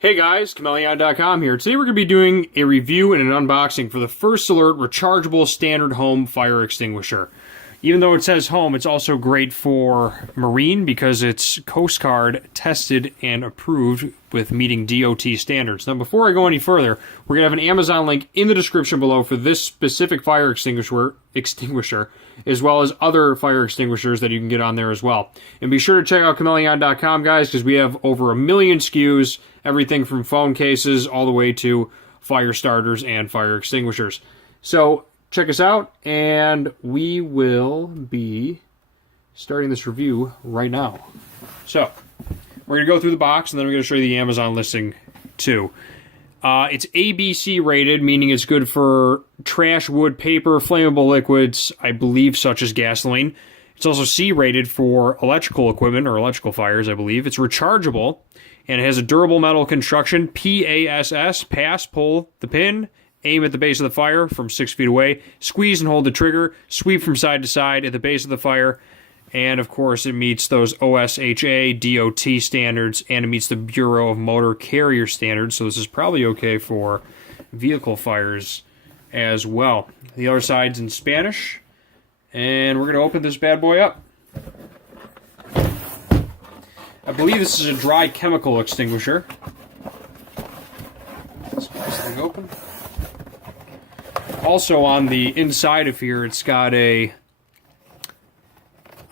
Hey guys, Chmelaeon.com here. Today we're going to be doing a review and an unboxing for the First Alert rechargeable standard home fire extinguisher. Even though it says home, it's also great for marine because it's Coast Guard tested and approved with meeting DOT standards. Now before I go any further, we're going to have an Amazon link in the description below for this specific fire extinguisher, as well as other fire extinguishers that you can get on there as well. And be sure to check out Chmelaeon.com, guys, because we have over 1 million SKUs, everything from phone cases all the way to fire starters and fire extinguishers. So check us out, and we will be starting this review right now. So we're going to go through the box, and then we're going to show you the Amazon listing too. It's ABC rated, meaning it's good for trash, wood, paper, flammable liquids, I believe, such as gasoline. It's also C rated for electrical equipment or electrical fires, I believe. It's rechargeable, and it has a durable metal construction. PASS, pass, pull the pin, aim at the base of the fire from 6 feet away, squeeze and hold the trigger, sweep from side to side at the base of the fire, and of course it meets those OSHA, DOT standards, and it meets the Bureau of Motor Carrier standards, so this is probably okay for vehicle fires as well. The other side's in Spanish, and we're going to open this bad boy up. I believe this is a dry chemical extinguisher. Let's get this thing open. Also on the inside of here, it's got a,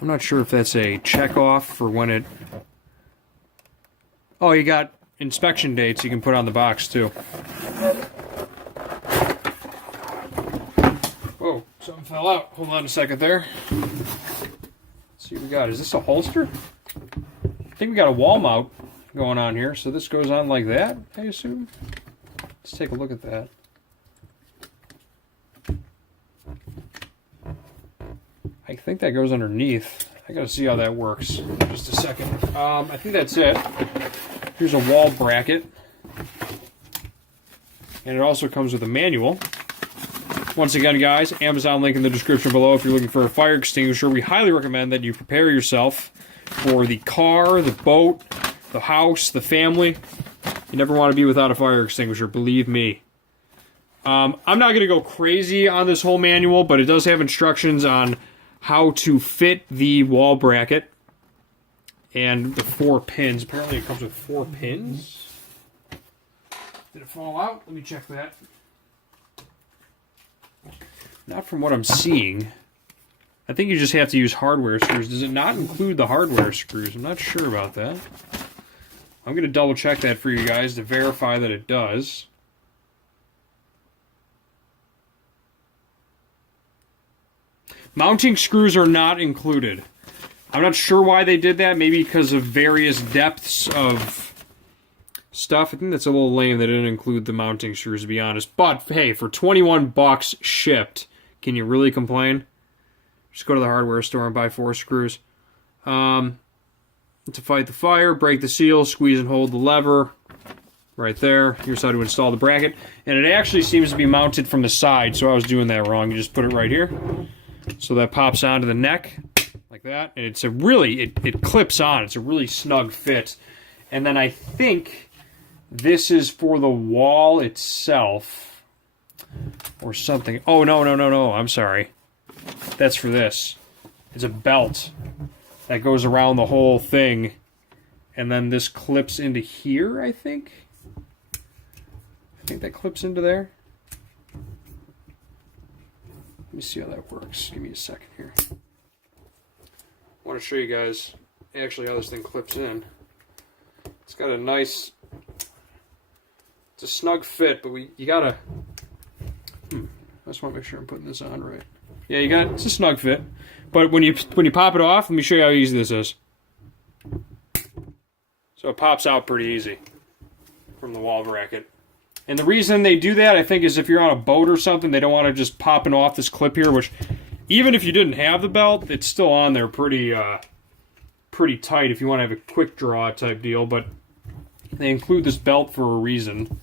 I'm not sure if that's a check off for when it, oh, you got inspection dates you can put on the box too. Whoa, something fell out. Hold on a second there. Let's see what we got. Is this a holster? I think we got a wall mount going on here, so this goes on like that, I assume. Let's take a look at that. I think that goes underneath. I gotta see how that works. Just a second. I think that's it. Here's a wall bracket. And it also comes with a manual. Once again, guys, Amazon link in the description below if you're looking for a fire extinguisher. We highly recommend that you prepare yourself for the car, the boat, the house, the family. You never want to be without a fire extinguisher, believe me. I'm not going to go crazy on this whole manual, but it does have instructions on how to fit the wall bracket and the 4 pins. Apparently it comes with 4 pins. Did it fall out? Let me check that. Not from what I'm seeing. I think you just have to use hardware screws. Does it not include the hardware screws? I'm not sure about that. I'm going to double check that for you guys to verify that it does. Mounting screws are not included. I'm not sure why they did that. Maybe because of various depths of stuff. I think that's a little lame they didn't include the mounting screws, to be honest. But, hey, for 21 bucks shipped, can you really complain? Just go to the hardware store and buy 4 screws. To fight the fire, break the seal, squeeze and hold the lever. Right there. Here's how to install the bracket. And it actually seems to be mounted from the side, so I was doing that wrong. You just put it right here. So that pops onto the neck, like that. And it's a really, it clips on. It's a really snug fit. And then I think this is for the wall itself. Or something. Oh, no. I'm sorry. That's for this. It's a belt that goes around the whole thing. And then this clips into here, I think. I think that clips into there. Let me see how that works. Give me a second here. I want to show you guys actually how this thing clips in. It's got a nice, it's a snug fit, but you gotta, I just want to make sure I'm putting this on right. Yeah, it's a snug fit. But when you pop it off, let me show you how easy this is. So it pops out pretty easy from the wall bracket. And the reason they do that, I think, is if you're on a boat or something, they don't want to just popping off this clip here, which even if you didn't have the belt, it's still on there pretty tight if you want to have a quick draw type deal, but they include this belt for a reason.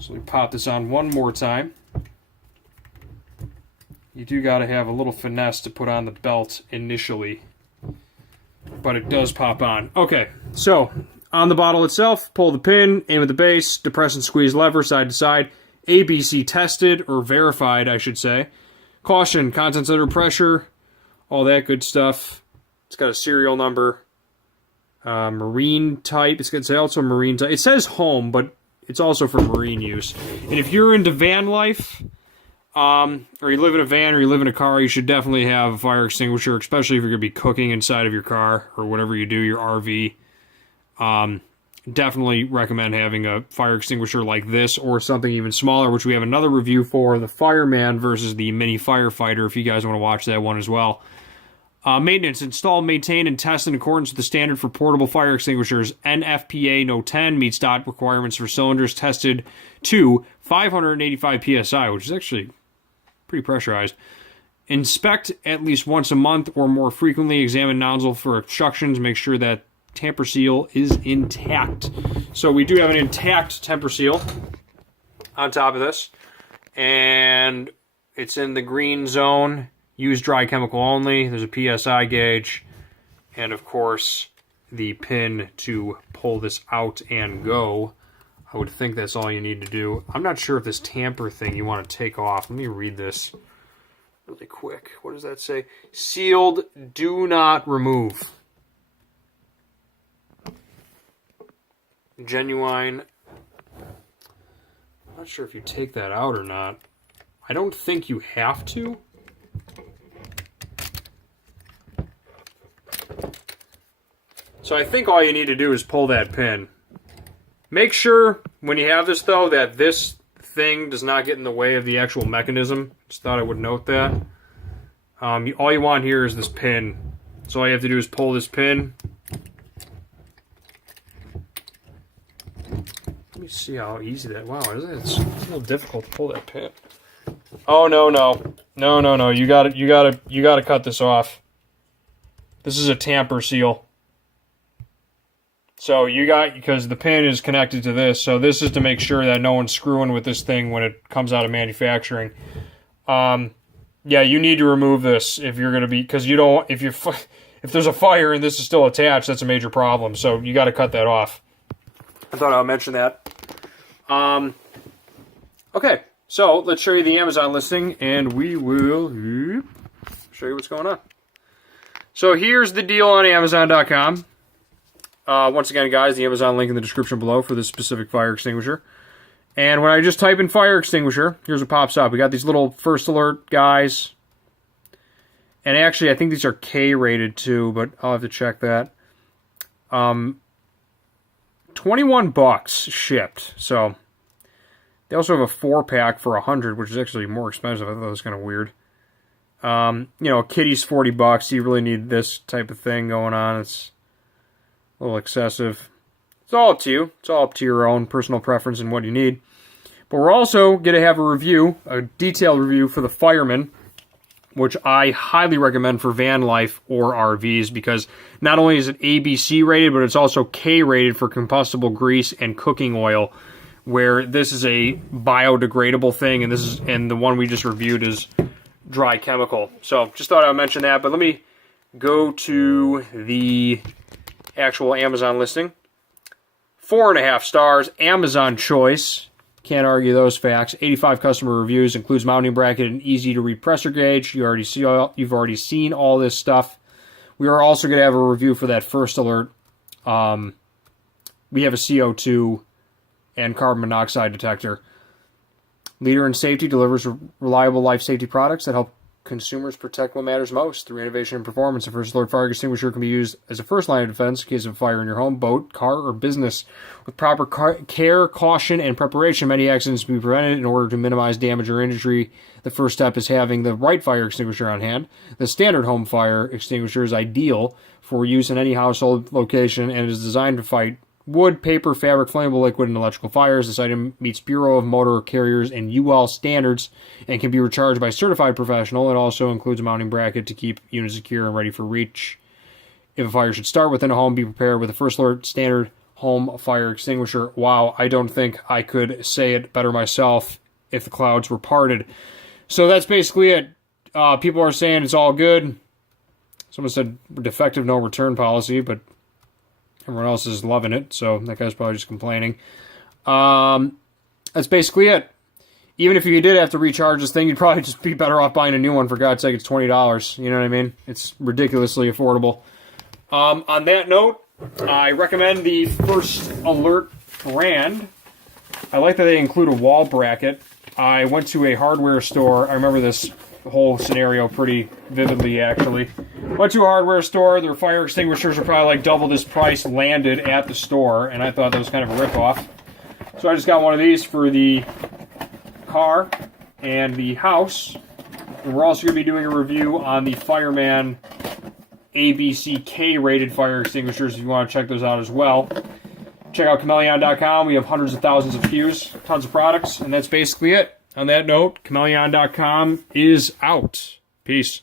So we pop this on one more time. You do got to have a little finesse to put on the belt initially, but it does pop on. Okay, so On the bottle itself, pull the pin, aim at the base, depress and squeeze lever side to side. ABC tested, or verified, I should say. Caution, contents under pressure, all that good stuff. It's got a serial number. Marine type. It's also marine type. It says home, but it's also for marine use. And if you're into van life, or you live in a van or you live in a car, you should definitely have a fire extinguisher, especially if you're going to be cooking inside of your car or whatever you do, your RV. Definitely recommend having a fire extinguisher like this or something even smaller, which we have another review for, the Fireman versus the Mini Firefighter, if you guys want to watch that one as well. Maintenance, install, maintain, and test in accordance with the standard for portable fire extinguishers. NFPA No. 10 meets DOT requirements for cylinders tested to 585 PSI, which is actually pretty pressurized. Inspect at least once a month or more frequently. Examine nozzle for obstructions. Make sure that tamper seal is intact. So we do have an intact tamper seal on top of this. And it's in the green zone. Use dry chemical only. There's a PSI gauge. And of course, the pin to pull this out and go. I would think that's all you need to do. I'm not sure if this tamper thing you want to take off. Let me read this really quick. What does that say? Sealed, do not remove. Genuine. I'm not sure if you take that out or not. I don't think you have to. So I think all you need to do is pull that pin. Make sure when you have this, though, that this thing does not get in the way of the actual mechanism. Just thought I would note that. All you want here is this pin. So all you have to do is pull this pin. Let me see how easy that... Wow, isn't it? It's a little difficult to pull that pin. Oh, no. No. You gotta cut this off. This is a tamper seal. So because the pin is connected to this, so this is to make sure that no one's screwing with this thing when it comes out of manufacturing. Yeah, you need to remove this if you're going to be, because you don't, if there's a fire and this is still attached, that's a major problem. So you got to cut that off. I thought I'll mention that. Okay, so let's show you the Amazon listing, and we will show you what's going on. So here's the deal on Amazon.com. Once again, guys, the Amazon link in the description below for this specific fire extinguisher. And when I just type in fire extinguisher, here's what pops up. We got these little first alert guys. And actually, I think these are K-rated too, but I'll have to check that. 21 bucks shipped. So they also have a 4-pack for $100, which is actually more expensive. I thought that was kind of weird. You know, a kitty's 40 bucks. You really need this type of thing going on. It's a little excessive. It's all up to you. It's all up to your own personal preference and what you need. But we're also going to have a review, a detailed review for the Fireman, which I highly recommend for van life or RVs, because not only is it ABC rated, but it's also K rated for combustible grease and cooking oil, where this is a biodegradable thing, and the one we just reviewed is dry chemical. So just thought I would mention that, but let me go to the actual Amazon listing. 4.5 stars, Amazon choice. Can't argue those facts. 85 customer reviews, includes mounting bracket and easy to read pressure gauge. You've already seen all this stuff. We are also going to have a review for that first alert. We have a CO2 and carbon monoxide detector. Leader in safety, delivers reliable life safety products that help consumers protect what matters most. Through innovation and performance, a first alert fire extinguisher can be used as a first line of defense in case of a fire in your home, boat, car, or business. With proper care, caution, and preparation, many accidents can be prevented. In order to minimize damage or injury, the first step is having the right fire extinguisher on hand. The standard home fire extinguisher is ideal for use in any household location and is designed to fight wood, paper, fabric, flammable liquid, and electrical fires. This item meets Bureau of Motor Carriers and UL standards and can be recharged by a certified professional. It also includes a mounting bracket to keep units secure and ready for reach. If a fire should start within a home, be prepared with a first alert standard home fire extinguisher. Wow, I don't think I could say it better myself if the clouds were parted. So that's basically it. People are saying it's all good. Someone said defective, no return policy, but Everyone else is loving it, so that guy's probably just complaining. That's basically it. Even if you did have to recharge this thing, you'd probably just be better off buying a new one. For God's sake, it's $20. You know what I mean? It's ridiculously affordable. On that note, I recommend the First Alert brand. I like that they include a wall bracket. I went to a hardware store. I remember this whole scenario pretty vividly, actually. Went to a hardware store. Their fire extinguishers are probably like double this price landed at the store, and I thought that was kind of a ripoff. So I just got one of these for the car and the house. And we're also going to be doing a review on the Fireman ABCK rated fire extinguishers if you want to check those out as well. Check out Chmelaeon.com. We have hundreds of thousands of SKUs, tons of products, and that's basically it. On that note, Chmelaeon.com is out. Peace.